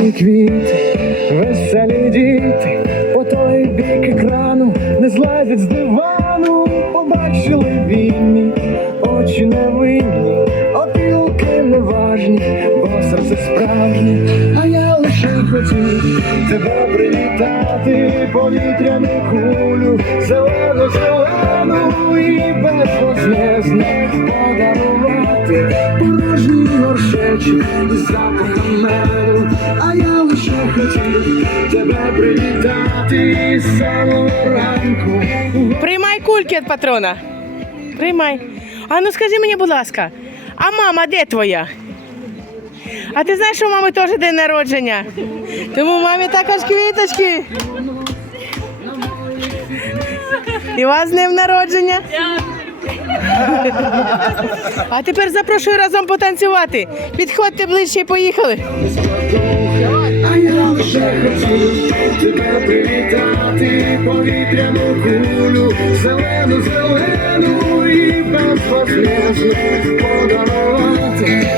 квіти, веселі діти, по той бік екрану не злазять з дивану, побачили вільні, очі невинні, опілки неважні, бо серце справжнє, а я лише хотів тебе привітати, повітряну кулю, зелену, зелену. І безвознезно подарувати порожній горшечок із запахом меду, а я лише хотів тебе привітати з самого ранку. Приймай кульки від патрона. Приймай. А ну скажи мені, будь ласка, а мама де твоя? А ти знаєш, що у мами теж день народження? Тому мамі також квіточки. І вас з ним народження. А тепер запрошую разом потанцювати. Підходьте ближче і поїхали. А я лише хотів тебе привітати, повітряну кулю, зелену, зелену і безвознезну